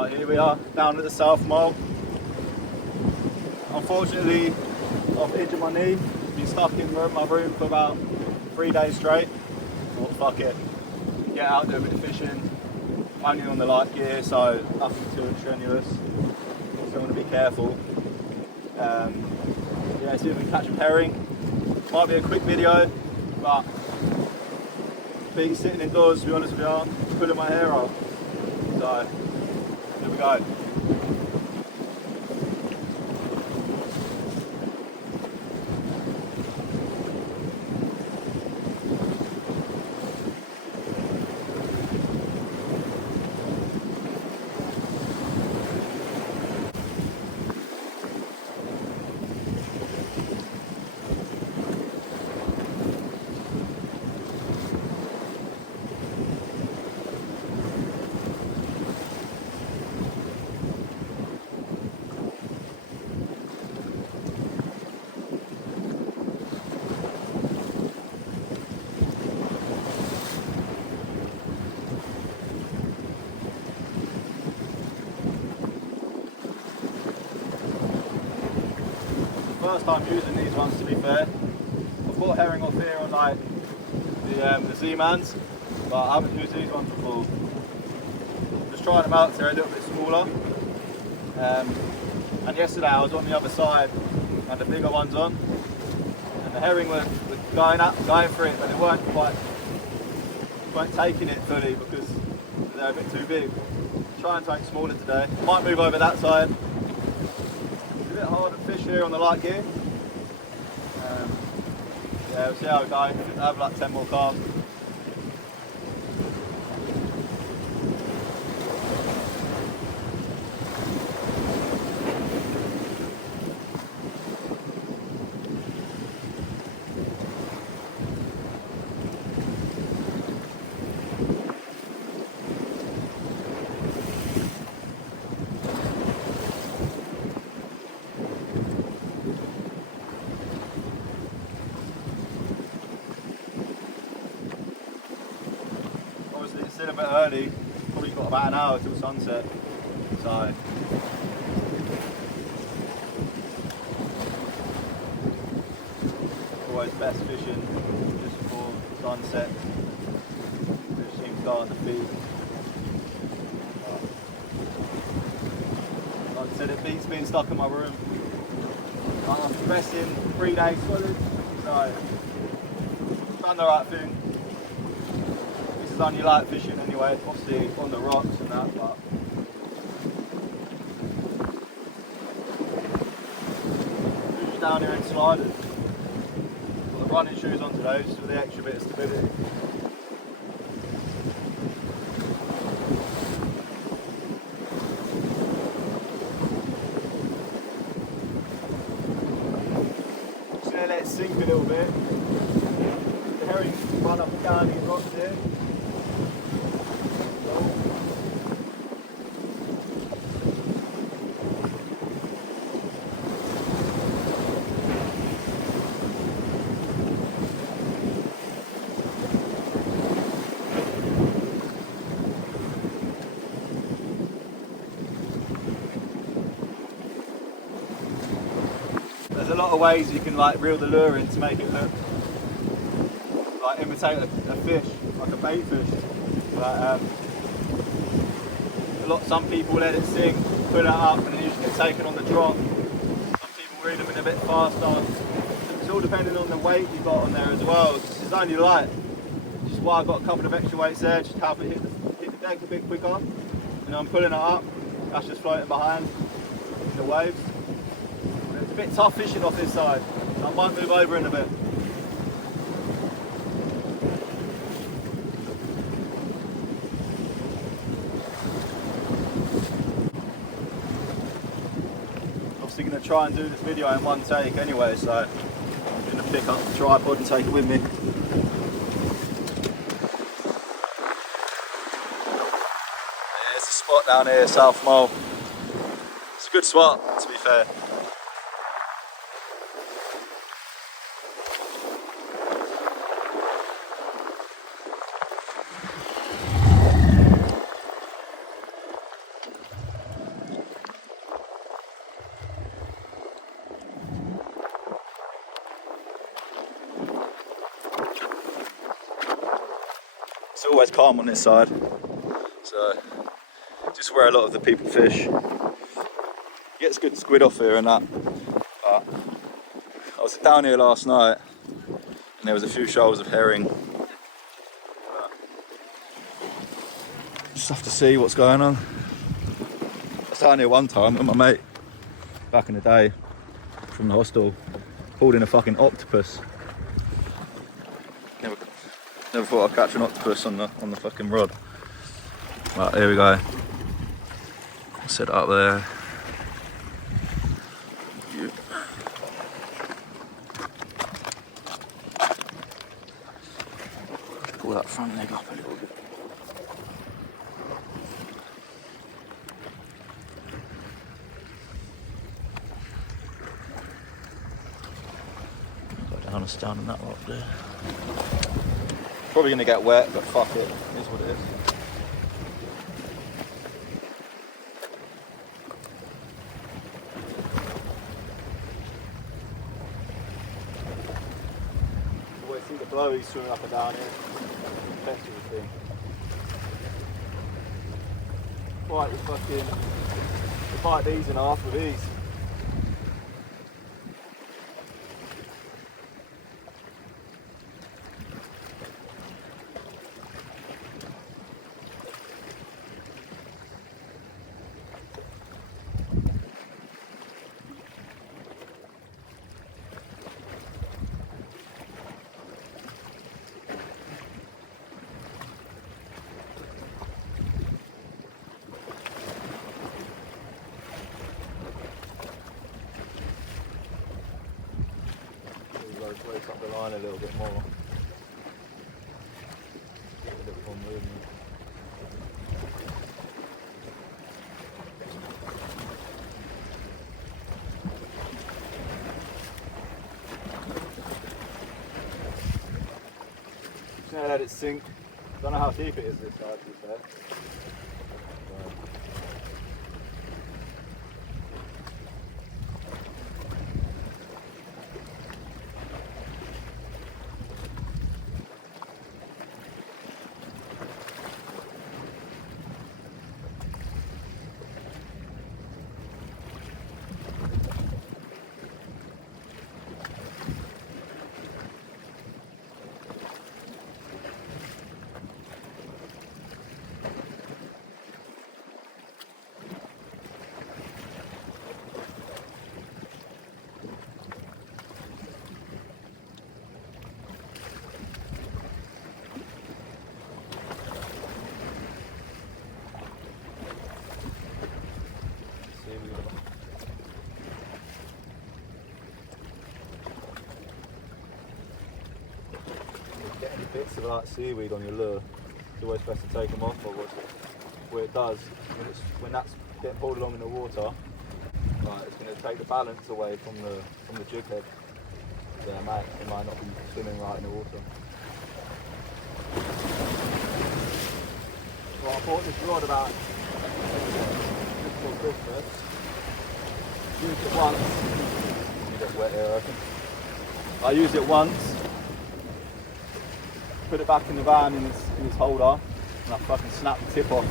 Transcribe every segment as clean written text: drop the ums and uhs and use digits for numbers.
Right, here we are down at the South Mole. Unfortunately, I've injured my knee. Been stuck in my room for about 3 days straight. Thought, fuck it, get out, do a bit of fishing. Only on the light gear, so nothing too strenuous. So I want to be careful. Yeah, see if we can catch a herring. Might be a quick video, but being sitting indoors, to be honest with you, pulling my hair off. So here we go. First time using these ones, to be fair. I've got herring off here on like the Z-Mans, but I haven't used these ones before. Just trying them out, so they're a little bit smaller. And yesterday I was on the other side, had the bigger ones on, and the herring were going for it, but they weren't taking it fully because they're a bit too big. Try and take smaller today. Might move over that side. It's a bit hard to fish here on the light gear. Yeah, we'll see how it goes. I have like 10 more carp. It's still a bit early, probably got about an hour till sunset, so always best fishing just before sunset. Fish seems to go on the feed. Like I said, it beats being stuck in my room. I'm resting 3 days solid, so done the right thing. Only light fishing anyway, obviously on the rocks and that, but just down here in sliders. Got the running shoes on today just for the extra bit of stability. Just gonna let it sink a little bit. The herring run up and down these rocks here. There's a lot of ways you can like reel the lure in to make it look like imitate a fish, like a bait fish. But some people let it sink, pull it up, and then usually get taken on the drop. Some people reel them in a bit faster. It's all depending on the weight you got on there as well. It's only light, which is why I've got a couple of extra weights there, just to help it hit the deck a bit quicker. And I'm pulling it up. That's just floating behind in the waves. It's a bit tough fishing off this side, so I might move over in a bit. Obviously going to try and do this video in one take anyway, so I'm going to pick up the tripod and take it with me. Yeah, it's a spot down here, South Mole. It's a good spot, to be fair. always calm on this side, so just where a lot of the people fish. Gets good squid off here and that, but I was down here last night and there was a few shoals of herring. Just have to see what's going on. I was down here one time with my mate back in the day from the hostel, pulled in a fucking octopus. Never thought I'd catch an octopus on the fucking rod. Right, here we go. I'll set it up there. Pull that front leg up a little bit. Go down and stand on that rock there. Probably gonna get wet, but fuck it. It is what it is. Always see the blowies swimming up and down here. Best of the thing. Right, we bite these in half with these. Close up the line a little bit more. Get a little bit more movement. Just gonna let it sink. Don't know how deep it is this side, to be fair. Get any bits of like seaweed on your lure, it's always best to take them off, or what it does, when that's getting pulled along in the water, right, it's going to take the balance away from the jig head. So it might not be swimming right in the water. Well, I bought this rod about before Christmas. Used it once. It's a bit wet here, I reckon. I used it once. Put it back in the van in its holder, and I fucking snapped the tip off.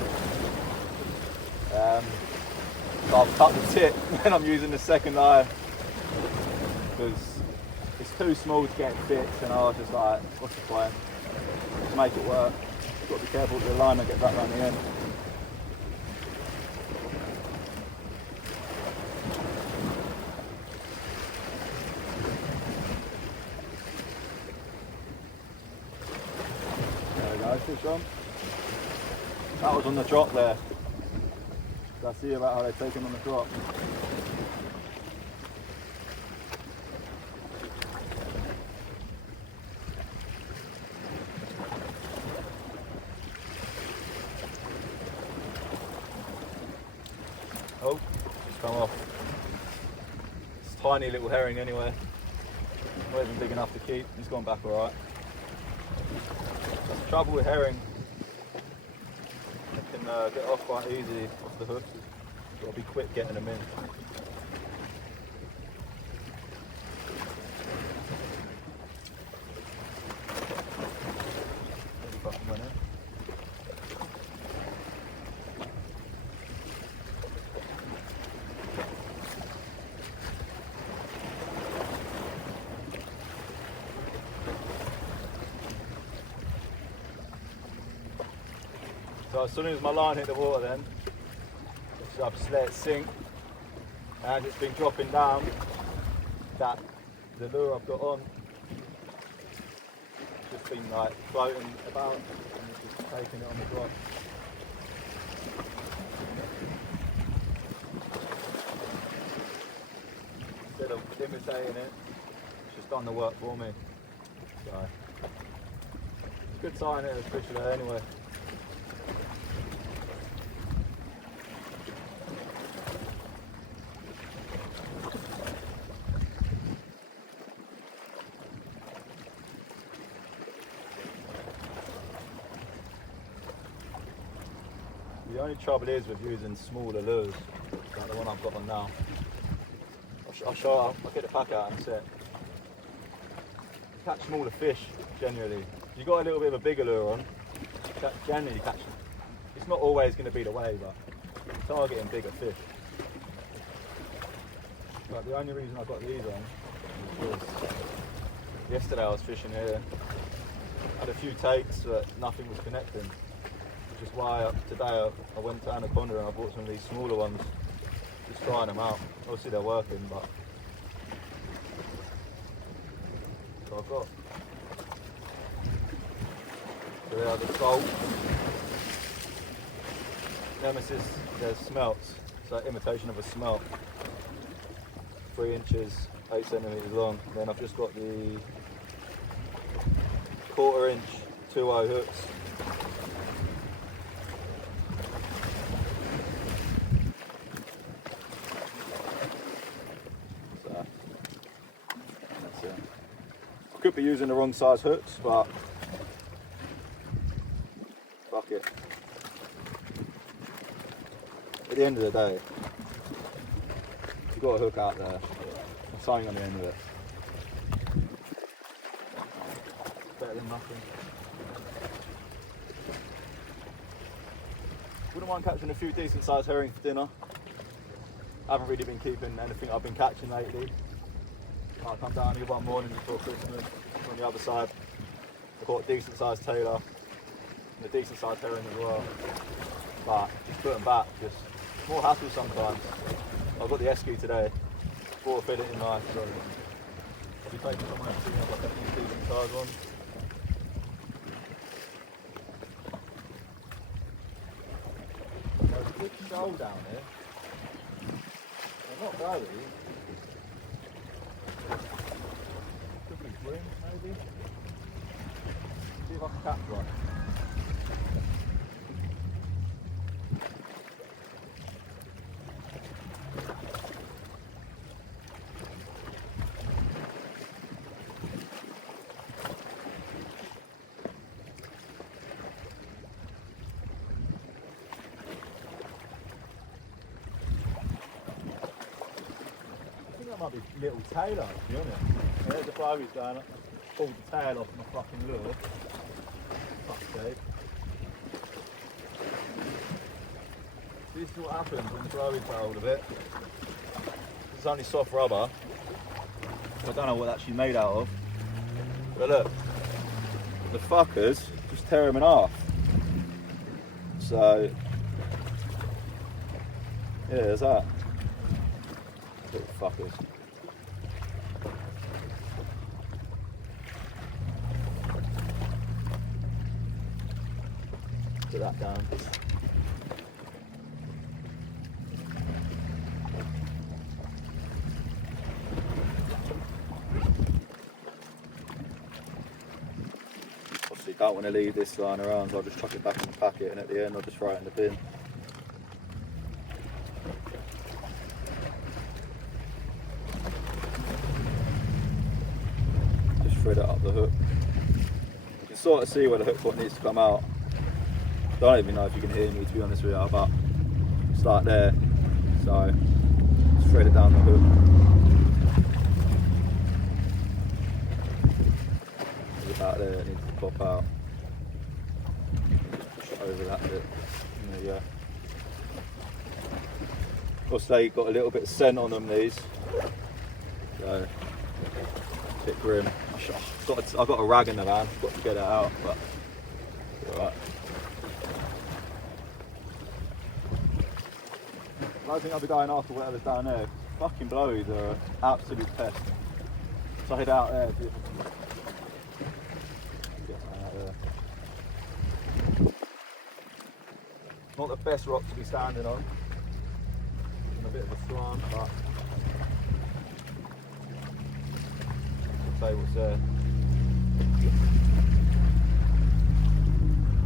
So I've cut the tip, and I'm using the second eye because it's too small to get it fixed, and I was just like, what's the point? Just make it work. Got to be careful with the line and get back around the end. There we go, fish on. That was on the drop there. I see about how they take him on the drop. Oh, just come off. It's a tiny little herring anyway. Not even big enough to keep. He's gone back alright. That's the trouble with herring. They can get off quite easy off the hooks. You've got to be quick getting them in. Maybe fucking went in. So as soon as my line hit the water then, I've just let it sink, and it's been dropping down, that the lure I've got on, just been like floating about, and it's just taking it on the drop. Instead of imitating it, it's just done the work for me. So it's a good sign that there's fish there anyway. The only trouble is with using smaller lures, like the one I've got on now. I'll get the pack out and set. You catch smaller fish generally. If you've got a little bit of a bigger lure on, generally you catch, it's not always going to be the way, but you're targeting bigger fish. But the only reason I got these on was yesterday I was fishing here, had a few takes but nothing was connecting. Which is why today I went to Anaconda and I bought some of these smaller ones, just trying them out. Obviously they're working, but that's what I've got. So they are the Salt Nemesis. There's smelts, so imitation of a smelt. 3 inches, 8 centimeters long. Then I've just got the 1/4 inch 2.0 hooks. I could be using the wrong size hooks, but fuck it. At the end of the day, you've got a hook out there, there's something on the end of it. Better than nothing. Wouldn't mind catching a few decent sized herring for dinner. I haven't really been keeping anything I've been catching lately. I'll come down here one morning before Christmas. On the other side, I caught a decent sized tailor and a decent sized herring as well. But just put them back, just more hassle sometimes. I've got the esky today, bought a fillet in nice, so I'll be taking some out to see if I get a decent sized one. There's a big shoal down here. They're not very. Could be green, maybe. See if I can catch one. Might be little tailor, to be honest. There's the flow he's going up. Pulled the tail off my fucking lure. Fuck's sake. This is what happens when the flowy's got hold of it. This is only soft rubber. I don't know what that's actually made out of. But look, the fuckers just tear them in half. So, yeah, there's that. Little fuckers. Put that down. Obviously don't want to leave this line around, so I'll just chuck it back in the packet and at the end I'll just throw it in the bin. Thread it up the hook. You can sort of see where the hook point needs to come out. Don't even know if you can hear me, to be honest with you, but start there. So just thread it down the hook. About there, it needs to pop out. Push it over that bit. And there you go. Of course, they've got a little bit of scent on them, these. So, a bit grim. I've got a rag in the van, got to get it out, but it's alright. don't think I'll be going after whatever's down there. Fucking blowies are an absolute pest. So I head out there. Get out there. Not the best rock to be standing on. On a bit of a slant, but I'll tell you what's there.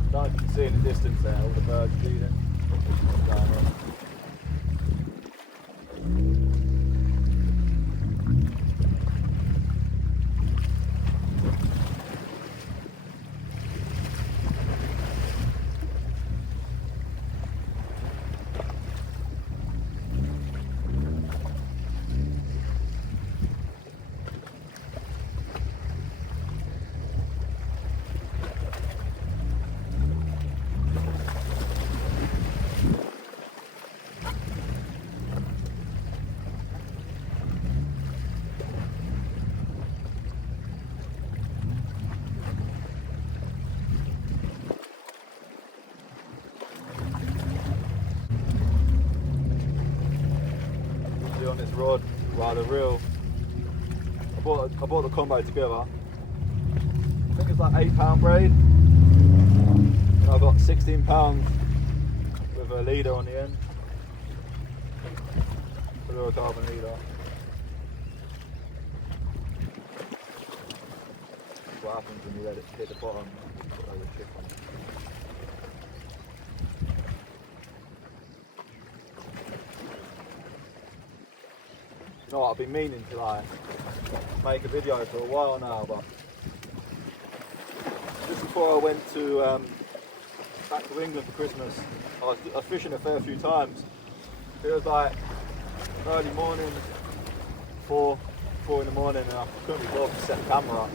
I don't know if you can see in the distance there, all the birds feeding. What's going on. On this rod, rather real. I bought the combo together. I think it's like £8 braid, and I got £16 with a leader on the end, fluorocarbon leader. That's what happens when you let it hit the bottom. Put all the chip on. You know what, I've been meaning to like make a video for a while now, but just before I went to back to England for Christmas, I was fishing a fair few times. It was like early morning, 4 in the morning, and I couldn't be bothered to set the camera up.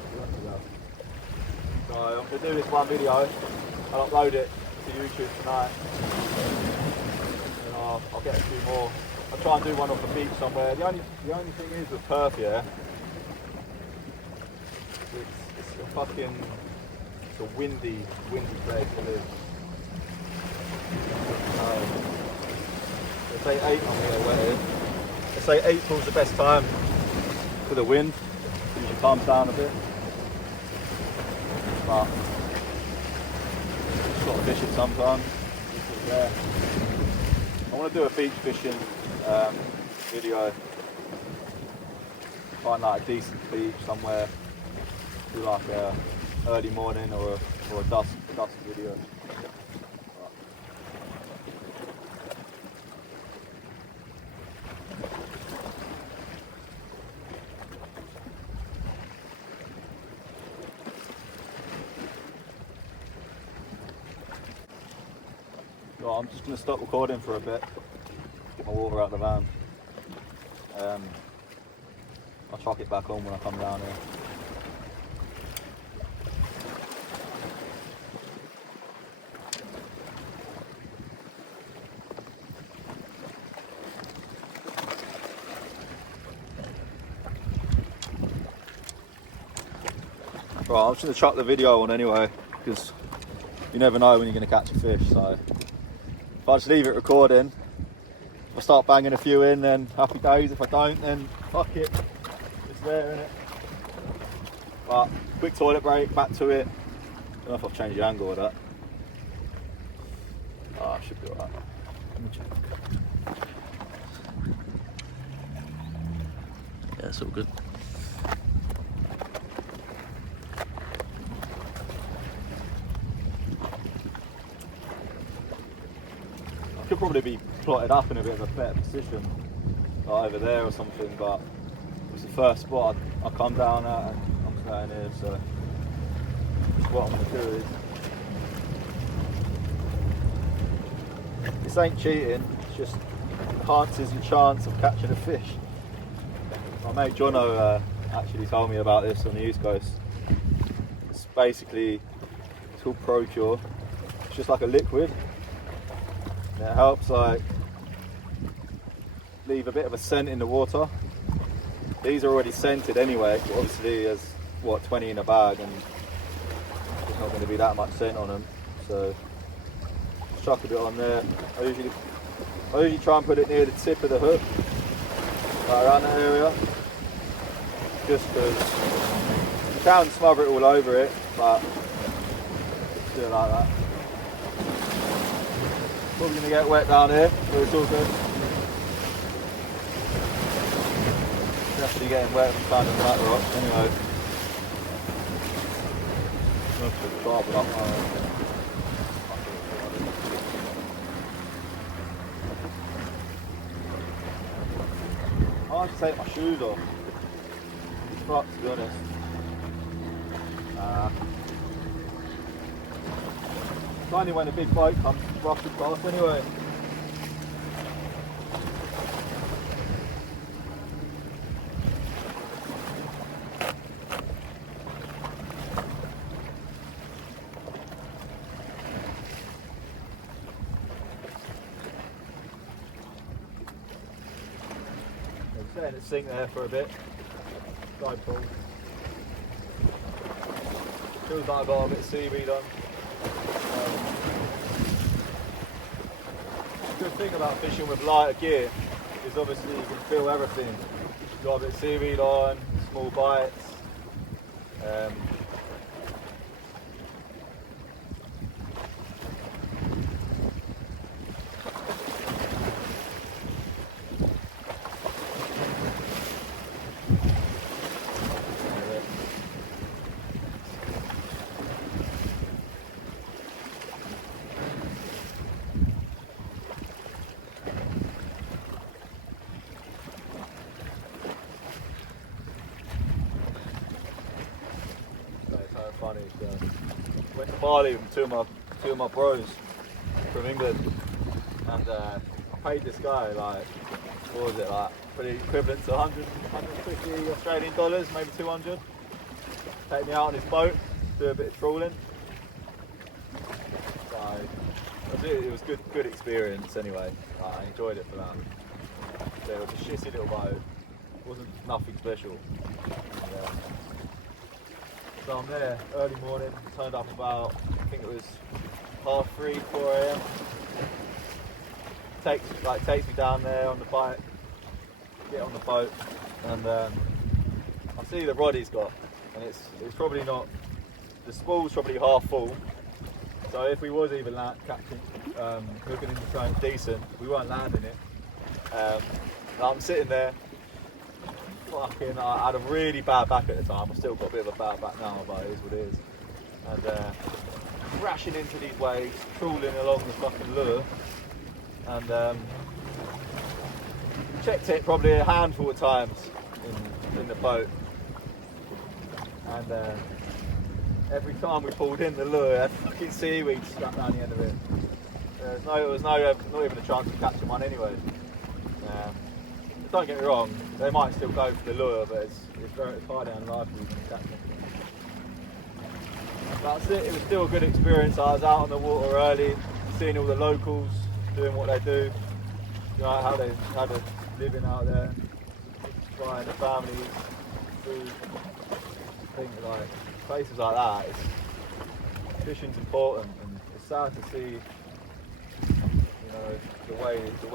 So I'm going to do this one video, I'll upload it to YouTube tonight, and I'll get a few more. I'll try and do one off the beach somewhere. The only thing is with Perth, yeah, it's a windy place to live. They say 8 on here where it is. They say April's the best time for the wind. Usually calms down a bit. But just got to fish it sometimes. Yeah. I want to do a beach fishing video. Find like a decent beach somewhere. Do like a early morning or a dusk video. Well, I'm just going to stop recording for a bit. Get my water out of the van. I'll chuck it back on when I come down here. Right, I'm just going to chuck the video on anyway, because you never know when you're going to catch a fish. So if I just leave it recording, if I start banging a few in, then happy days. If I don't, then fuck it. It's there, innit? But quick toilet break, back to it. Don't know if I've changed the angle of that. Ah, should be alright. Let me check. Yeah, it's all good. Could probably be plotted up in a bit of a better position, like over there or something, but it's the first spot I come down at, and I'm staying here, so what I'm going to do is, this ain't cheating, it's just enhances your chance of catching a fish. My mate Jono actually told me about this on the East Coast. It's basically, it's called Procure. It's just like a liquid. And it helps like leave a bit of a scent in the water. These are already scented anyway, but obviously there's what, 20 in a bag, and there's not going to be that much scent on them. So just chuck a bit on there. I usually I usually try and put it near the tip of the hook, like around that area, just because you can smother it all over it, but just do it like that. Probably going to get wet down here, but it's all good. Definitely getting wet from climbing that rock anyway. I have to take my shoes off. It's fucked, to be honest. It's only when a big boat comes rushing past anyway. I'm letting it sink there for a bit. Side pull. Feels like I've got a bit of seaweed on. The good thing about fishing with lighter gear is obviously you can feel everything. You've got a bit of seaweed on, small bites. Funny. Went to Bali with two of my bros from England, and I paid this guy like, what was it, like pretty equivalent to 100, 150 Australian dollars, maybe 200. Take me out on his boat, do a bit of trawling. So it was good experience anyway. I enjoyed it for that. So it was a shitty little boat. Wasn't nothing special. And, so I'm there early morning, turned up about, I think it was 3:30, 4 a.m. Takes me down there on the bike, get on the boat, and I see the rod he's got, and it's probably not, the spool's probably half full, so if we was even catching, hooking into something decent, we weren't landing it. I'm sitting there, I had a really bad back at the time. I've still got a bit of a bad back now, but it is what it is. And crashing into these waves, trawling along the fucking lure, and checked it probably a handful of times in the boat. And every time we pulled in the lure, I had fucking seaweed stuck down the end of it. There was not even a chance of catching one anyway. Don't get me wrong, they might still go for the lure, but it's highly unlikely to catch them. That's it, it was still a good experience. I was out on the water early, seeing all the locals doing what they do, you know, how they're living out there, trying the families, food, things like places like that. Fishing's important, and it's sad to see, you know, the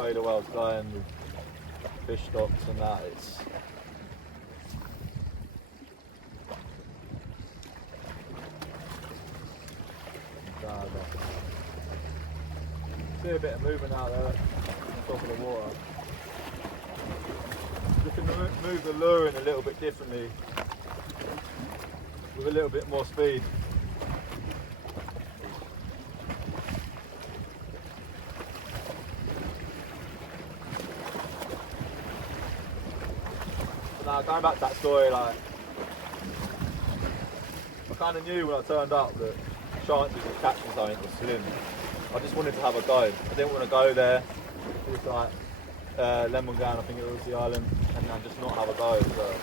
way the world's going with fish stocks and that. It's see a bit of movement out there on top of the water. We can move the lure in a little bit differently with a little bit more speed. Now, going back to that story, like, I kind of knew when I turned up that chances of catching something was slim. I just wanted to have a go. I didn't want to go there, just like Lemongan, I think it was the island, and just not have a go. So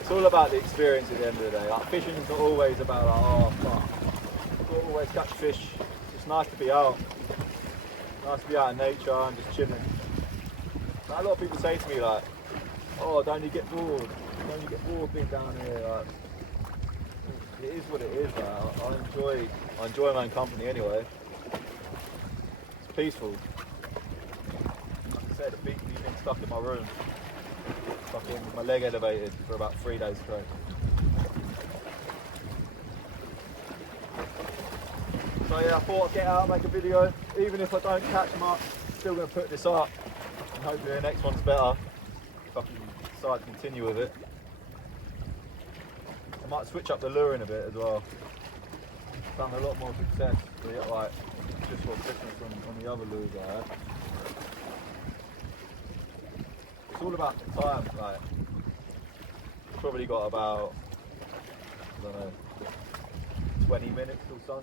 it's all about the experience at the end of the day. Like, fishing is not always about like, oh fuck, you don't always catch fish. It's nice to be out. Nice to be out in nature and just chilling. Like, a lot of people say to me like, oh, don't you get bored? Don't you get bored being down here? Like, it is what it is. Like, I enjoy my own company anyway. It's peaceful. said, I've been stuck in my room. Fucking my leg elevated for about 3 days straight. So yeah, I thought I'd get out and make a video. Even if I don't catch much, I'm still going to put this up. And hopefully the next one's better. If I can decide to continue with it. I might switch up the luring a bit as well. Found a lot more success like just for Christmas on the other lures I had. It's all about the time, like probably got about, I don't know, 20 minutes or something.